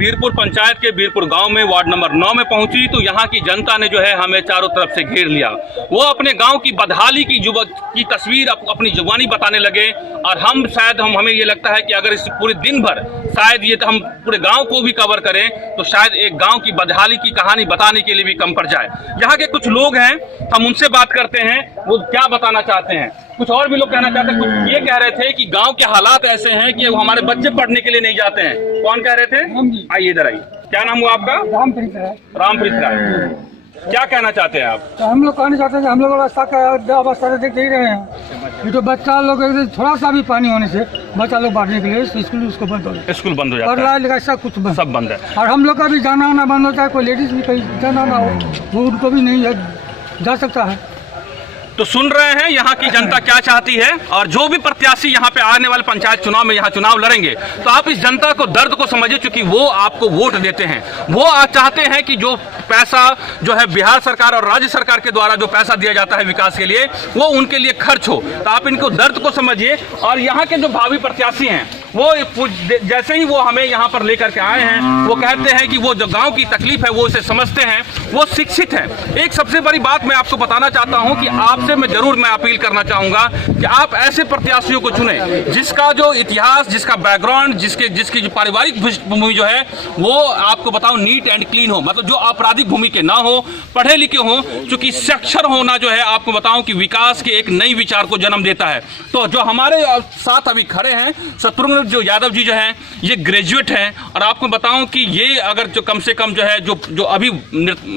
बीरपुर पंचायत के बीरपुर गांव में वार्ड नंबर 9 में पहुंची तो यहाँ की जनता ने जो है हमें चारों तरफ से घेर लिया। वो अपने गांव की बदहाली की तस्वीर अपनी जुबानी बताने लगे और हमें ये लगता है कि अगर इस पूरे दिन भर शायद ये हम पूरे गांव को भी कवर करें तो शायद एक गांव की बदहाली की कहानी बताने के लिए भी कम पड़ जाए। यहाँ के कुछ लोग हैं, हम उनसे बात करते हैं, वो क्या बताना चाहते हैं। कुछ और भी लोग कहना चाहते हैं, कुछ ये कह रहे थे कि गांव के हालात ऐसे हैं कि हमारे बच्चे पढ़ने के लिए नहीं जाते हैं। कौन कह रहे थे? आइए इधर आइए। क्या नाम हुआ आपका? रामप्रीत राय। रामप्रीत राय, क्या कहना चाहते हैं आप? तो हम लोग कहना चाहते हैं कि हम लोग रास्ता का अवस्था देख ही रहे हैं। ये तो बच्चा लोग थोड़ा सा भी पानी होने से बच्चा लोग बांटने के लिए स्कूल उसको बंद हो जाता है। स्कूल बंद हो जाता है, पढ़ाई लिखाई सब कुछ सब बंद है। और हम लोग का भी जाना आना बंद होता है। कोई लेडीज भी कहीं जाना ना हो वो उनको भी नहीं जा सकता है। तो सुन रहे हैं यहाँ की जनता क्या चाहती है और जो भी प्रत्याशी यहाँ पे आने वाले पंचायत चुनाव में यहाँ चुनाव लड़ेंगे तो आप इस जनता को दर्द को समझिए, क्योंकि वो आपको वोट देते हैं। वो चाहते हैं कि जो पैसा जो है बिहार सरकार और राज्य सरकार के द्वारा जो पैसा दिया जाता है विकास के लिए वो उनके लिए खर्च हो। तो आप इनको दर्द को समझिए। और यहाँ के जो भावी प्रत्याशी हैं वो जैसे ही वो हमें यहाँ पर लेकर के आए हैं वो कहते हैं कि वो जो गांव की तकलीफ है वो इसे समझते हैं, वो शिक्षित हैं। एक सबसे बड़ी बात मैं आपको बताना चाहता हूँ कि आपसे मैं अपील करना चाहूँगा कि आप ऐसे प्रत्याशियों को चुने जिसका जो इतिहास, जिसका बैकग्राउंड, जिसकी जो पारिवारिक भूमि जो है वो आपको बताऊँ नीट एंड क्लीन हो, मतलब जो आपराधिक भूमि के ना हो, पढ़े लिखे हों। चूँकि साक्षर होना जो है आपको बताऊँ कि विकास के एक नई विचार को जन्म देता है। तो जो हमारे साथ अभी खड़े हैं शत्रुघ्न जो यादव जी जो हैं ये ग्रेजुएट हैं और आपको बताऊं कि ये अगर जो कम से कम जो है जो अभी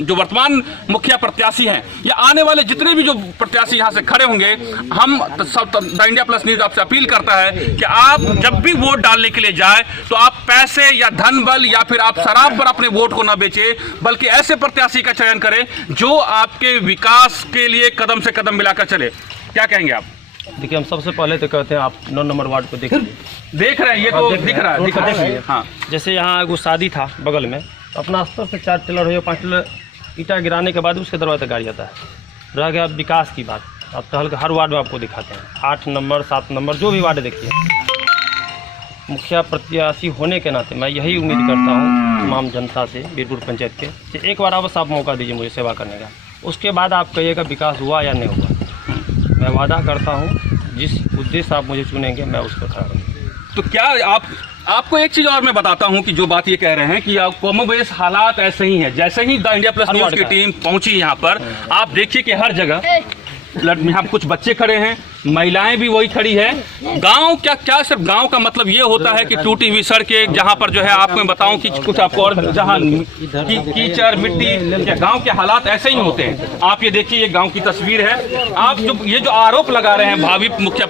जो वर्तमान मुखिया प्रत्याशी हैं या आने वाले जितने भी जो प्रत्याशी यहाँ से खड़े होंगे, हम सब द इंडिया प्लस न्यूज आपसे अपील करता है कि आप जब भी वोट डालने के लिए जाए तो आप पैसे या धन बल या फिर आप शराब पर अपने वोट को न बेचे, बल्कि ऐसे प्रत्याशी का चयन करें जो आपके विकास के लिए कदम से कदम मिलाकर चले। क्या कहेंगे आप? देखिए, हम सबसे पहले तो कहते हैं आप 9 नंबर वार्ड को देख रहे हैं, ये तो दिख रहा है। हाँ, जैसे यहाँ एगो शादी था बगल में, अपना स्तर से 4 टेलर हो 5 टेलर ईटा गिराने के बाद उसके दरवाजे तक गाड़ी आता है। रह गया विकास की बात, आप टहल के हर वार्ड में आपको दिखाते हैं। 8 नंबर 7 नंबर जो भी वार्ड देखिए, मुखिया प्रत्याशी होने के नाते मैं यही उम्मीद करता हूँ तमाम जनता से बीरपुर पंचायत के कि एक बार आप मौका दीजिए मुझे सेवा करने का, उसके बाद आप कहिएगा विकास हुआ या नहीं हुआ। मैं वादा करता हूँ जिस उद्देश्य आप मुझे चुनेंगे मैं उस पर खड़ा रहूँगा। तो क्या आपको एक चीज़ और मैं बताता हूँ कि जो बात ये कह रहे हैं कि कमोबेश हालात ऐसे ही हैं। जैसे ही द इंडिया प्लस न्यूज़ की टीम पहुँची यहाँ पर, आप देखिए कि हर जगह यहाँ कुछ बच्चे खड़े हैं, महिलाएं भी वही खड़ी है। गांव क्या सिर्फ गांव का मतलब ये होता है कि टूटी हुई सड़कें, जहां पर जो है आपको मैं बताऊं कि कुछ आपको और जहां कीचड़ मिट्टी, क्या गांव के हालात ऐसे ही होते हैं। आप ये देखिए, ये गांव की तस्वीर है। आप जो आरोप लगा रहे हैं भावी मुखिया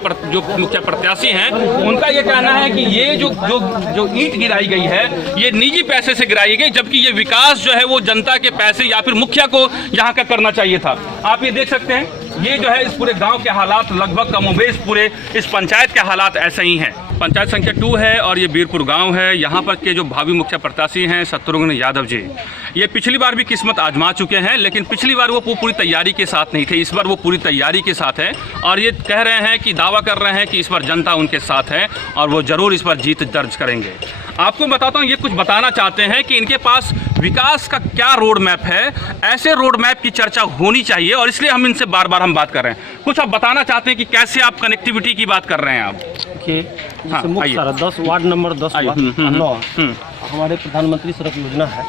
प्रत्याशी हैं, उनका ये कहना है कि ये जो ईंट गिराई गई है ये निजी पैसे से गिराई गई, जबकि ये विकास जो है वो जनता के पैसे या फिर मुखिया को यहाँ का करना चाहिए था। आप ये देख सकते हैं, ये जो है इस पूरे गांव के हालात लगभग कमोबेश पूरे इस पंचायत के हालात ऐसे ही हैं। पंचायत संख्या 2 है और ये बीरपुर गांव है। यहाँ पर के जो भावी मुखिया प्रत्याशी हैं शत्रुघ्न यादव जी, ये पिछली बार भी किस्मत आजमा चुके हैं, लेकिन पिछली बार वो पूरी तैयारी के साथ नहीं थे। इस बार वो पूरी तैयारी के साथ है और ये कह रहे हैं कि दावा कर रहे हैं कि इस बार जनता उनके साथ है और वो जरूर इस बार जीत दर्ज करेंगे। आपको बताता हूँ, ये कुछ बताना चाहते हैं कि इनके पास विकास का क्या रोड मैप है। ऐसे रोड मैप की चर्चा होनी चाहिए और इसलिए हम इनसे बार बार हम बात कर रहे हैं। कुछ आप बताना चाहते हैं कि कैसे आप कनेक्टिविटी की बात कर रहे हैं आप? देखिए, मुख्य सड़क 10 वार्ड नंबर 10 9 हमारे प्रधानमंत्री सड़क योजना है,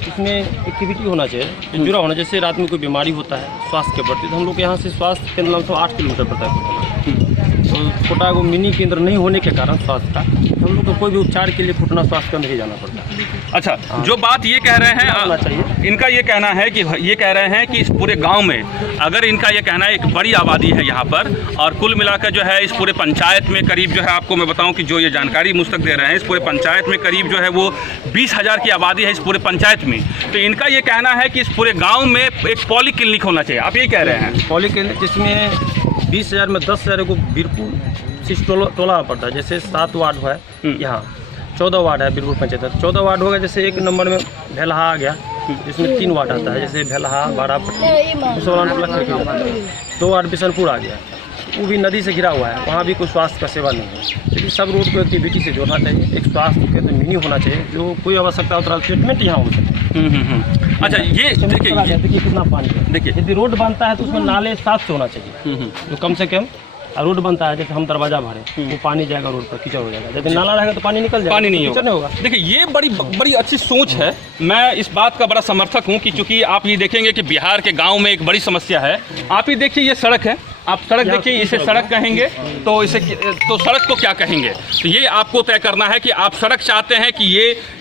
इसमें एक्टिविटी होना चाहिए, जुड़ा होना। जैसे रात में कोई बीमारी होता है स्वास्थ्य के प्रति, तो हम लोग यहाँ से स्वास्थ्य केंद्र 8 किलोमीटर पड़ता है। तो छोटा वो मिनी केंद्र नहीं होने के कारण स्वास्थ्य का, हम लोग को कोई भी उपचार के लिए फुटना स्वास्थ्य केंद्र ही जाना पड़ता है। अच्छा, जो बात ये कह रहे हैं, इनका ये कहना है कि ये कह रहे हैं कि इस पूरे गांव में, अगर इनका ये कहना है एक बड़ी आबादी है यहाँ पर और कुल मिलाकर जो है इस पूरे पंचायत में करीब जो है आपको मैं बताऊं कि जो ये जानकारी मुझ तक दे रहे हैं, इस पूरे पंचायत में करीब जो है वो 20,000 की आबादी है इस पूरे पंचायत में। तो इनका ये कहना है कि इस पूरे गाँव में एक पॉली क्लिनिक होना चाहिए। आप यही कह रहे हैं? पॉली क्लिनिक जिसमें 20,000 में 10,000 को बीरपुर टोला पड़ता है। जैसे 7 वार्ड है, यहाँ 14 वार्ड है बीरपुर पंचायत। 14 वार्ड होगा, जैसे 1 नंबर में भेलहा आ गया जिसमें 3 वार्ड आता है, जैसे भेलहा, बारापट्टी, 2 वार्ड बिशनपुर आ गया। वो भी नदी से घिरा हुआ है, वहाँ भी कोई स्वास्थ्य का सेवा नहीं है। लेकिन सब रोड को एक्टिविटी से जोड़ना चाहिए, एक स्वास्थ्य केंद्र मिनी होना चाहिए, जो कोई आवश्यकता हो तो ट्रीटमेंट यहाँ हो सके। अच्छा, ये देखिए कितना पानी है। देखिए, यदि रोड बनता है तो उसमें नाले साफ से होना चाहिए, जो कम से कम रोड बनता है, जैसे हम दरवाजा भरे वो पानी जाएगा रोड पर, कीचड़ हो जाएगा। यदि नाला रहेगा तो पानी निकल जाएगा, पानी नहीं होगा। देखिए, ये बड़ी अच्छी सोच है। मैं इस बात का बड़ा समर्थक हूँ कि चूंकि आप ये देखेंगे कि बिहार के गांव में एक बड़ी समस्या है। आप ये देखिए, ये सड़क है, आप सड़क देखिए, इसे सड़क कहेंगे तो इसे तो सड़क को क्या कहेंगे? तो ये आपको तय करना है कि आप सड़क चाहते हैं कि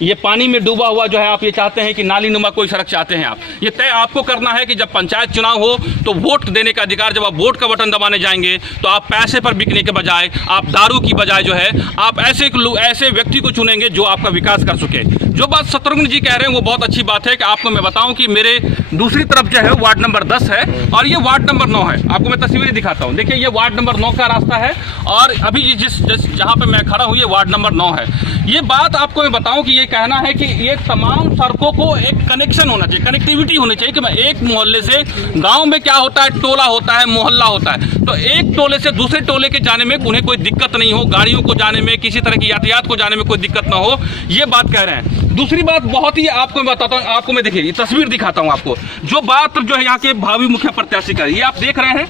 ये पानी में डूबा हुआ जो है, आप ये चाहते हैं कि नाली नुमा कोई सड़क चाहते हैं आप। ये तय आपको करना है कि जब पंचायत चुनाव हो तो वोट देने का अधिकार, जब आप वोट का बटन दबाने जाएंगे तो आप पैसे पर बिकने के बजाय, आप दारू की बजाय जो है आप ऐसे व्यक्ति को चुनेंगे जो आपका विकास कर सके। जो बात शत्रुघ्न जी कह रहे हैं वो बहुत अच्छी बात है कि आपको मैं बताऊं कि मेरे दूसरी तरफ जो है वार्ड नंबर 10 है और ये वार्ड नंबर 9 है। आपको मैं तस्वीरें दिखाता हूं। देखिए, ये वार्ड नंबर 9 का रास्ता है और अभी जहां पे मैं खड़ा हूं ये वार्ड नंबर 9 है। ये बात आपको मैं बताऊं कि ये कहना है कि ये तमाम सड़कों को एक कनेक्शन होना चाहिए, कनेक्टिविटी होनी चाहिए कि मैं एक मोहल्ले से, गांव में क्या होता है, टोला होता है, मोहल्ला होता है, तो एक टोले से दूसरे टोले के जाने में उन्हें कोई दिक्कत नहीं हो, गाड़ियों को जाने में, किसी तरह की यातायात को जाने में कोई दिक्कत ना हो, ये बात कह रहे हैं। दूसरी बात बहुत ही आपको मैं बताता हूँ, आपको मैं देखिए ये तस्वीर दिखाता हूँ आपको, जो बात जो है यहाँ के भावी मुखिया प्रत्याशी का, ये आप देख रहे हैं,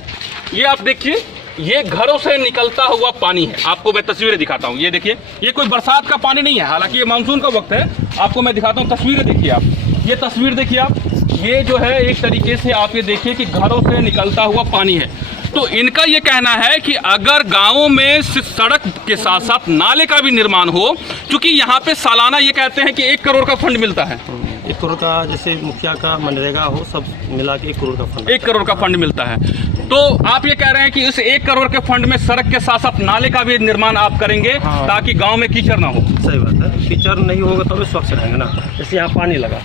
ये आप देखिए, ये घरों से निकलता हुआ पानी है। आपको मैं तस्वीरें दिखाता हूँ, ये देखिए, ये कोई बरसात का पानी नहीं है, हालांकि ये मानसून का वक्त है। आपको मैं दिखाता हूँ, तस्वीरें देखिए आप, ये तस्वीर देखिए आप, ये जो है एक तरीके से आप ये देखिए कि घरों से निकलता हुआ पानी है। तो इनका ये कहना है कि अगर गाँवों में सड़क के साथ साथ नाले का भी निर्माण हो, क्योंकि यहाँ पे सालाना ये कहते हैं कि 1 करोड़ का फंड मिलता है, 1 करोड़ का, जैसे मुखिया का, मनरेगा हो, सब मिला के 1 करोड़ का फंड, 1 करोड़ का फंड मिलता है। तो आप ये कह रहे हैं कि इस 1 करोड़ के फंड में सड़क के साथ साथ नाले का भी निर्माण आप करेंगे, हाँ, ताकि गांव में कीचड़ ना हो। सही बात है, कीचड़ नहीं होगा तो भी स्वच्छ रहेंगे ना। जैसे यहाँ पानी लगा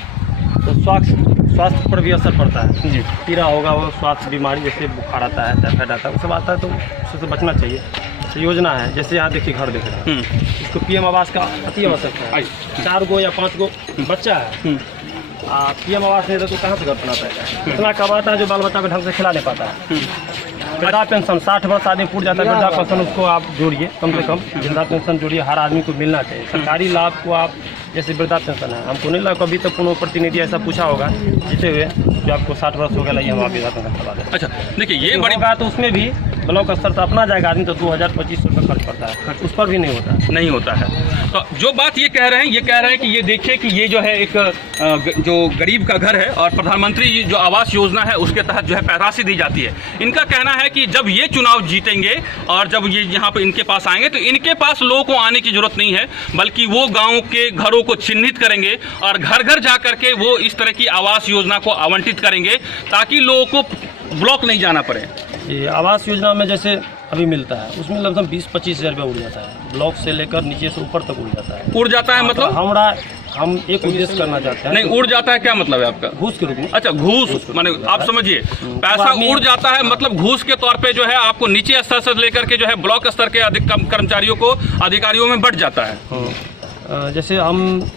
तो स्वास्थ्य पर भी असर पड़ता है जी, कीड़ा होगा, वो स्वास्थ्य बीमारी जैसे बुखार आता है, टाइफाइड आता है, वो सब आता है, तो उससे बचना चाहिए। तो योजना है, जैसे यहाँ देखिए घर देख रहे हैं, इसको PM आवास का अति आवश्यकता है। 4 गो या 5 गो बच्चा है, PM आवास नहीं तो कहाँ से घर बना पाएगा? इतना कमाता है जो बाल बच्चा को ढंग से खिला नहीं पाता है। वृद्धा पेंशन 60 वर्ष आदमी पूछ जाता है, वृद्धा पेंशन उसको आप जोड़िए, कम से कम वृद्धा पेंशन जोड़िए, हर आदमी को मिलना चाहिए। सरकारी लाभ को आप, जैसे वृद्धा पेंशन है, हमको नहीं लगा कभी तक कोनो प्रतिनिधि ऐसा पूछा होगा जीते हुए जो आपको 60 वर्ष हो गया, हम आप वृद्धा पेंशन करवा दें। अच्छा, देखिए, ये बड़ी बात, तो उसमें भी ब्लॉक स्तर पर अपना जाएगा आदमी तो 2000-2500 रुपये खर्च पड़ता है, खर्च उस पर भी नहीं होता है। तो जो बात ये कह रहे हैं कि ये देखिए कि ये जो है एक जो गरीब का घर है और प्रधानमंत्री जो आवास योजना है उसके तहत जो है राशि दी जाती है। इनका कहना है कि जब ये चुनाव जीतेंगे और जब ये यहाँ पे इनके पास आएंगे तो इनके पास लोगों को आने की जरूरत नहीं है, बल्कि वो गाँव के घरों को चिन्हित करेंगे और घर घर जा करके वो इस तरह की आवास योजना को आवंटित करेंगे, ताकि लोगों को ब्लॉक नहीं जाना पड़े। ये आवास योजना में जैसे अभी मिलता है, उसमें लगभग 20-25 हज़ार रुपये उड़ जाता है, ब्लॉक से लेकर नीचे से ऊपर तक उड़ जाता है। उड़ जाता है मतलब? हम एक उद्देश्य करना चाहते हैं। नहीं, उड़ जाता है क्या मतलब है आपका? घूस के रूप में। अच्छा, घूस माने आप समझिए, पैसा उड़ जाता है मतलब घूस के तौर पे जो है आपको नीचे स्तर से लेकर के जो है ब्लॉक स्तर के अधिक कर्मचारियों को, अधिकारियों में बढ़ जाता है। जैसे हम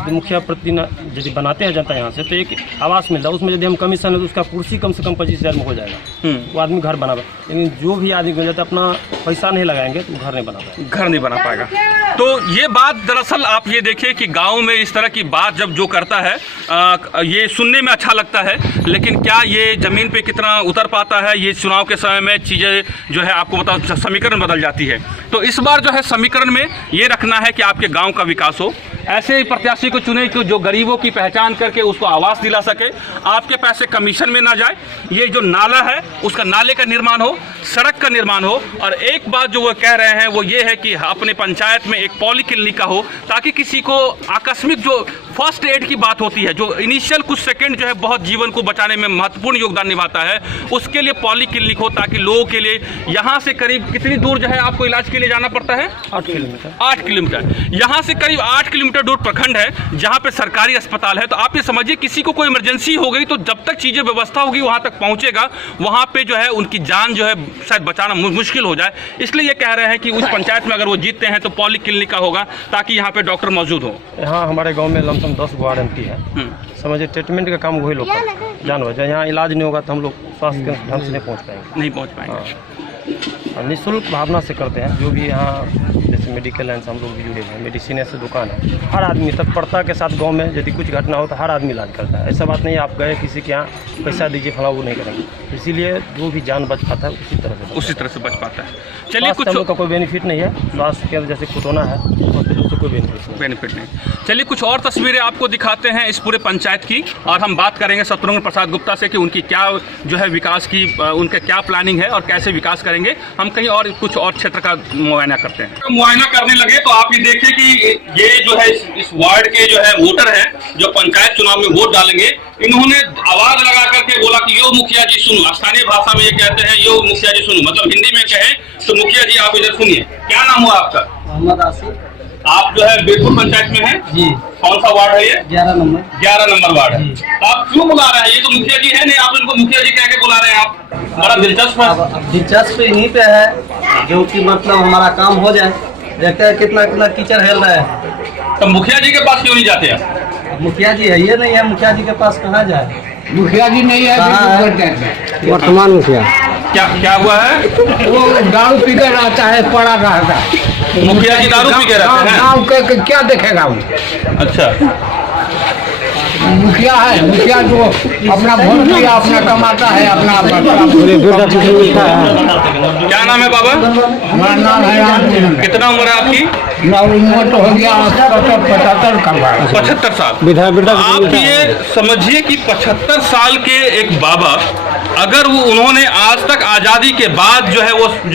मुखिया यदि बनाते हैं जनता यहाँ से, तो एक आवास मिलता है, उसमें यदि हम कमीशन है तो उसका कुर्सी कम से कम 25 हज़ार में हो जाएगा, वो आदमी घर बना पाएगा। लेकिन जो भी आदमी मिल जाता है अपना पैसा नहीं लगाएंगे तो घर नहीं बना पाएगा। तो ये बात दरअसल आप ये देखिए कि गांव में इस तरह की बात जब जो करता है ये सुनने में अच्छा लगता है, लेकिन क्या ये ज़मीन पे कितना उतर पाता है, ये चुनाव के समय में चीज़ें जो है आपको बताओ समीकरण बदल जाती है। तो इस बार जो है समीकरण में ये रखना है कि आपके गाँव का विकास हो, ऐसे प्रत्याशी को चुने कि जो गरीबों की पहचान करके उसको आवास दिला सके, आपके पैसे कमीशन में ना जाए, ये जो नाला है उसका नाले का निर्माण हो, सड़क का निर्माण हो। और एक बात जो वो कह रहे हैं वो ये है कि अपने पंचायत में एक पॉलीक्लिनिक का हो, ताकि किसी को आकस्मिक जो फर्स्ट एड की बात होती है, जो इनिशियल कुछ सेकंड जो है बहुत जीवन को बचाने में महत्वपूर्ण योगदान निभाता है, उसके लिए पॉलीक्लिनिक हो, ताकि लोगों के लिए यहाँ से करीब कितनी दूर जो है आपको इलाज के लिए जाना पड़ता है? 8 किलोमीटर। 8 किलोमीटर। यहाँ से करीब 8 किलोमीटर दूर प्रखंड है जहाँ पे सरकारी अस्पताल है। तो आप ये समझिए किसी को कोई इमरजेंसी हो गई तो जब तक चीज़ें व्यवस्था होगी वहाँ तक पहुँचेगा, वहाँ पे जो है उनकी जान जो है शायद बचाना मुश्किल हो जाए। इसलिए ये कह रहे हैं कि उस पंचायत में अगर वो जीतते हैं तो पॉलीक्लिनिक का होगा, ताकि यहाँ पे डॉक्टर मौजूद हो। यहाँ हमारे गाँव में लमसम 10 गो RMP है, समझिए ट्रीटमेंट का काम वही लोग जानवर, यहाँ इलाज नहीं होगा तो हम लोग स्वास्थ्य ढंग से नहीं पहुँच पाएंगे। और निःशुल्क भावना से करते हैं। जो भी यहाँ जैसे मेडिकल लाइन से हम लोग भी जुड़े हैं, मेडिसिन से दुकान है, हर आदमी तत्परता के साथ गांव में यदि कुछ घटना हो तो हर आदमी इलाज करता है। ऐसा बात नहीं है आप गए किसी के यहाँ पैसा दीजिए फला, वो नहीं करेंगे। इसीलिए जो भी जान बच पाता है उसी तरह से बच पाता है। चलिए, कुछ हम लोग का कोई बेनिफिट नहीं है, स्वास्थ्य केंद्र जैसे खुटोना है उससे कोई बेनिफिट नहीं। चलिए, कुछ और तस्वीरें आपको दिखाते हैं इस पूरे पंचायत की, और हम बात करेंगे शत्रुघ्न प्रसाद गुप्ता से कि उनकी क्या जो है विकास की उनका क्या प्लानिंग है और कैसे विकास करेंगे। हम कहीं और कुछ और क्षेत्र का मुआयना करते हैं। मुआयना करने लगे तो आप ये देखिए कि ये जो है इस वार्ड के जो है वोटर हैं जो पंचायत चुनाव में वोट डालेंगे, इन्होंने आवाज लगा करके बोला कि यो मुखिया जी सुनो। स्थानीय भाषा में ये कहते हैं यो मुखिया जी सुनो, मतलब हिंदी में कहें तो मुखिया जी आप इधर सुनिए। क्या नाम हुआ आपका? मोहम्मद आसिफ। आप जो है बीरपुर पंचायत में हैं जी। कौन सा वार्ड है ये? 11 नंबर वार्ड है। तो आप क्यों बुला रहे हैं? ये तो मुखिया जी है नहीं, आप इनको मुखिया जी कह के बुला रहे हैं। आप बड़ा दिलचस्प है। अब दिलचस्प इन्हीं पे है जो कि मतलब हमारा काम हो जाए। देखते हैं कितना कितना कीचड़ हेल रहा है। तो मुखिया जी के पास क्यों नहीं जाते आप? मुखिया जी है ये नहीं है, मुखिया जी के पास कहाँ जाए? मुखिया जी नहीं है वर्तमान मुखिया क्या हुआ है? वो दारू पी कर रहता है, पड़ा रहता है। मुखिया जी दारू पी के रहते हैं? गाँव के क्या देखेगा वो? अच्छा, मुखिया है, मुखिया जो अपना वोट दिया अपना कमाता है अपना। क्या नाम है बाबा? हमारा नाम है राम। कितना उम्र है आपकी? उम्र तो हो गया 75 का। 75 साल। आप ये समझिए कि 75 साल के एक बाबा, अगर वो उन्होंने आज तक आज़ादी के बाद जो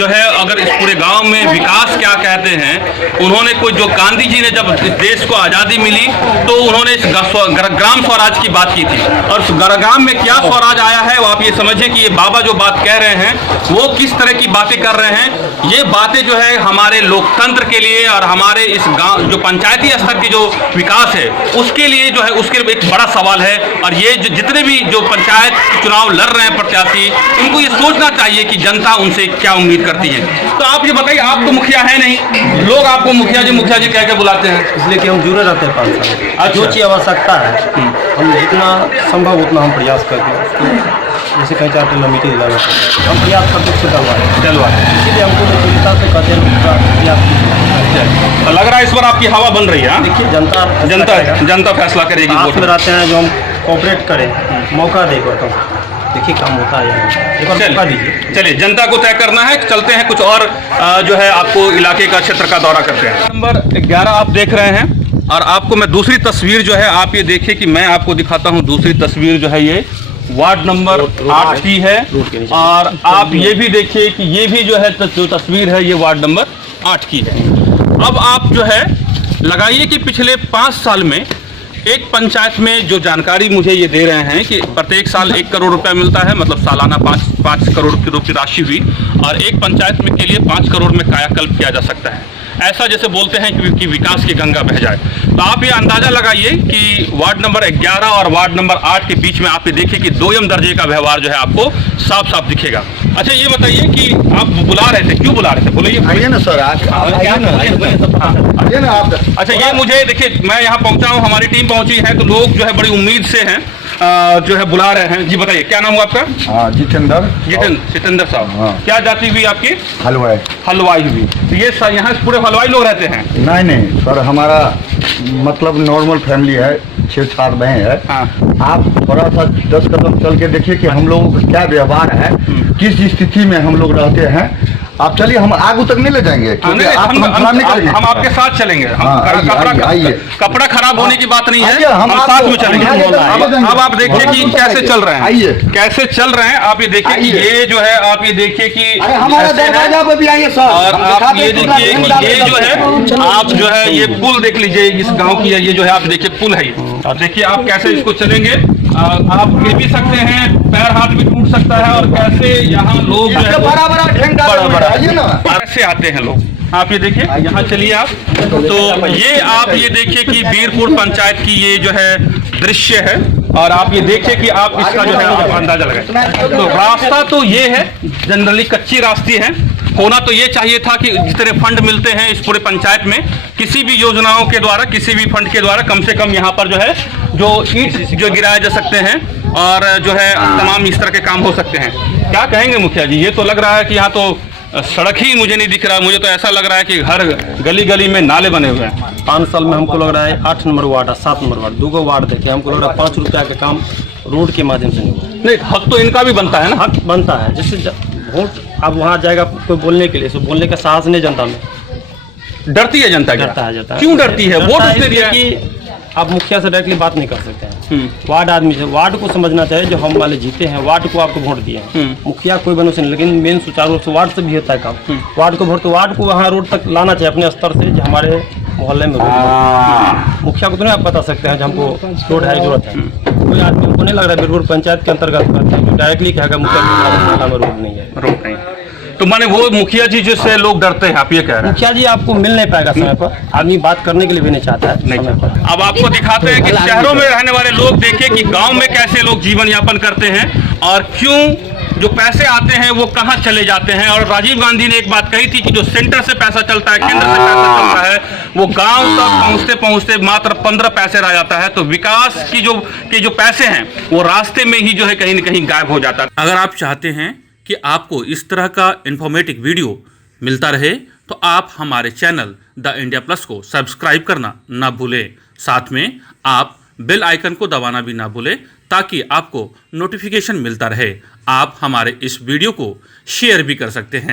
है अगर इस पूरे गांव में विकास क्या कहते हैं, उन्होंने कोई जो गांधी जी ने जब इस देश को आज़ादी मिली तो उन्होंने इस ग्राम स्वराज की बात की थी, और ग्राम में क्या स्वराज आया है वो आप ये समझिए कि ये बाबा जो बात कह रहे हैं वो किस तरह की बातें कर रहे हैं। ये बातें जो है हमारे लोकतंत्र के लिए और हमारे इस गांव जो पंचायती स्तर की जो विकास है उसके लिए जो है उसके एक बड़ा सवाल है। और ये जितने भी जो पंचायत चुनाव लड़ रहे हैं प्रत्याशी, उनको ये सोचना चाहिए कि जनता उनसे क्या उम्मीद करती है। तो आप ये बताइए, आप तो मुखिया है नहीं, लोग आपको मुखिया जी कह के बुलाते हैं इसलिए कि हम जुड़े रहते हैं 5 साल। जो चीज़ आवश्यकता है हम जितना संभव उतना हम प्रयास करते हैं। जैसे कहीं 4 किलो मिट्टी दिलाना पड़ता है, हम प्रयास करते उसको डलवाएं। इसीलिए हमको निश्चितता से कहते हैं। तो लग रहा है इस बार आपकी हवा बन रही है। देखिए जनता फैसला करेगी। पास में रहते हैं जो हम कोऑपरेट करें, मौका देकर तो देखिए काम होता है। एक बार मौका दीजिए। चलिए, जनता को तय करना है। चलते हैं कुछ और जो है आपको इलाके का क्षेत्र का दौरा करते हैं। नंबर 11 आप देख रहे हैं, और आपको मैं दूसरी तस्वीर जो है आप ये देखिए कि मैं आपको दिखाता हूँ। दूसरी तस्वीर जो है ये वार्ड नंबर 8 की है, और आप ये भी देखिए कि ये भी जो है जो तस्वीर है ये वार्ड नंबर 8 की है। अब आप जो है लगाइए कि पिछले 5 साल में एक पंचायत में जो जानकारी मुझे ये दे रहे हैं कि प्रत्येक साल 1 करोड़ रुपया मिलता है, मतलब सालाना 5 करोड़ की राशि हुई, और एक पंचायत में के लिए 5 करोड़ में कायाकल्प किया जा सकता है। ऐसा जैसे बोलते हैं कि विकास की गंगा बह जाए। तो आप ये अंदाज़ा लगाइए कि वार्ड नंबर 11 और वार्ड नंबर 8 के बीच में आप ये देखिए कि 2m दर्जे का व्यवहार जो है आपको साफ साफ दिखेगा। अच्छा, ये बताइए कि आप बुला रहे थे, क्यों बुला रहे थे? बोलिए। आइए ना सर, आइए ना आप। अच्छा, ये मुझे देखिए, मैं यहाँ पहुँचा हूँ, हमारी टीम पहुँची है, तो लोग जो है बड़ी उम्मीद से हैं जो है बुला रहे हैं। जी बताइए, क्या नाम हुआ आपका? जितेंद्र साहब। हाँ। क्या जाति हुई आपकी? हलवाई हुई। तो ये यहाँ पूरे हलवाई लोग रहते हैं? नहीं सर, हमारा मतलब नॉर्मल फैमिली है, 6-7 बहन है। हाँ। आप थोड़ा सा 10 कदम चल के देखिए कि हम लोगों का क्या व्यवहार है, किस स्थिति में हम लोग रहते हैं। आप चलिए, हम आगू तक नहीं ले जाएंगे क्योंकि हम आपके साथ चलेंगे। कपड़ा खराब होने की बात नहीं है, हम साथ में चलेंगे। अब आप देखिए कि कैसे चल रहे हैं, कैसे चल रहे हैं। आप ये देखिए कि ये जो है, आप ये देखिए कि हमारे दरवाजा पे भी आइए सर। और आप ये देखिए कि ये जो है, आप जो है ये पुल देख लीजिए, इस गांव की है ये जो है, आप देखिए पुल है। आप देखिए आप कैसे इसको चलेंगे, आप गिर भी सकते हैं, पैर हाथ भी टूट सकता है, और कैसे यहाँ लोग बड़ा कैसे आते हैं लोग। आप ये देखिए, यहाँ चलिए आप। तो ये आप ये देखिए कि बीरपुर पंचायत की ये जो है दृश्य है, और आप ये देखिए कि आप इसका जो है आप अंदाजा लगाएं। तो रास्ता तो ये है, जनरली कच्ची रास्ते हैं। होना तो ये चाहिए था कि जितने फंड मिलते हैं इस पूरे पंचायत में, किसी भी योजनाओं के द्वारा, किसी भी फंड के द्वारा कम से कम यहाँ पर जो है जो ईंट जो गिराए जा सकते हैं, और जो है तमाम इस तरह के काम हो सकते हैं। क्या कहेंगे मुखिया जी? ये तो लग रहा है कि यहाँ तो सड़क ही मुझे नहीं दिख रहा, मुझे तो ऐसा लग रहा है कि हर गली गली में नाले बने हुए हैं। 5 साल में हमको लग रहा है 8 number ward, 7 number ward, 2 ward देखे, हमको लग रहा है 5 रुपया का काम रोड के माध्यम से नहीं हुआ। नहीं, हक तो इनका भी बनता है ना। हक बनता है, जैसे वोट अब वहाँ जाएगा कोई बोलने के लिए, सो बोलने का साहस नहीं जनता में, डरती है जनता, डरता है। क्यों डरती है? वोट उसने दिया है कि आप मुखिया से डायरेक्टली बात नहीं कर सकते हैं। वार्ड आदमी से, वार्ड को समझना चाहिए, जो हम वाले जीते हैं वार्ड को आपको वोट दिए हैं। मुखिया कोई बनो से नहीं, लेकिन मेन सुचारू रूप से वार्ड से भी होता है काम। वार्ड को वोट, तो वार्ड को वहाँ रोड तक लाना चाहिए अपने स्तर से, जो हमारे मोहल्ले में रोड। मुखिया को तो नहीं आप बता सकते हैं जो हमको रोड है जरूरत है। कोई आदमी हमको नहीं लग रहा है बिरपुर पंचायत के अंतर्गत डायरेक्टली कहेगा मुखिया में रोड नहीं है, रोड नहीं। तो माने वो मुखिया जी जिससे लोग डरते हैं, आप ये कह रहे हैं? मुखिया जी आपको मिल नहीं पाएगा समय पर, आदमी बात करने के लिए भी नहीं चाहता है समय पर। अब आपको दिखाते हैं कि शहरों में रहने वाले लोग देखें कि गांव में कैसे लोग जीवन यापन करते हैं और क्यों जो पैसे आते हैं वो कहां चले जाते हैं। और राजीव गांधी ने एक बात कही थी कि जो सेंटर से पैसा चलता है, केंद्र से पैसा चलता है, वो गांव तक पहुंचते पहुंचते मात्र 15 पैसे रह जाता है। तो विकास की जो पैसे हैं वो रास्ते में ही जो है कहीं न कहीं गायब हो जाता है। अगर आप चाहते हैं कि आपको इस तरह का इन्फॉर्मेटिव वीडियो मिलता रहे तो आप हमारे चैनल द इंडिया प्लस को सब्सक्राइब करना ना भूलें। साथ में आप बेल आइकन को दबाना भी ना भूलें ताकि आपको नोटिफिकेशन मिलता रहे। आप हमारे इस वीडियो को शेयर भी कर सकते हैं।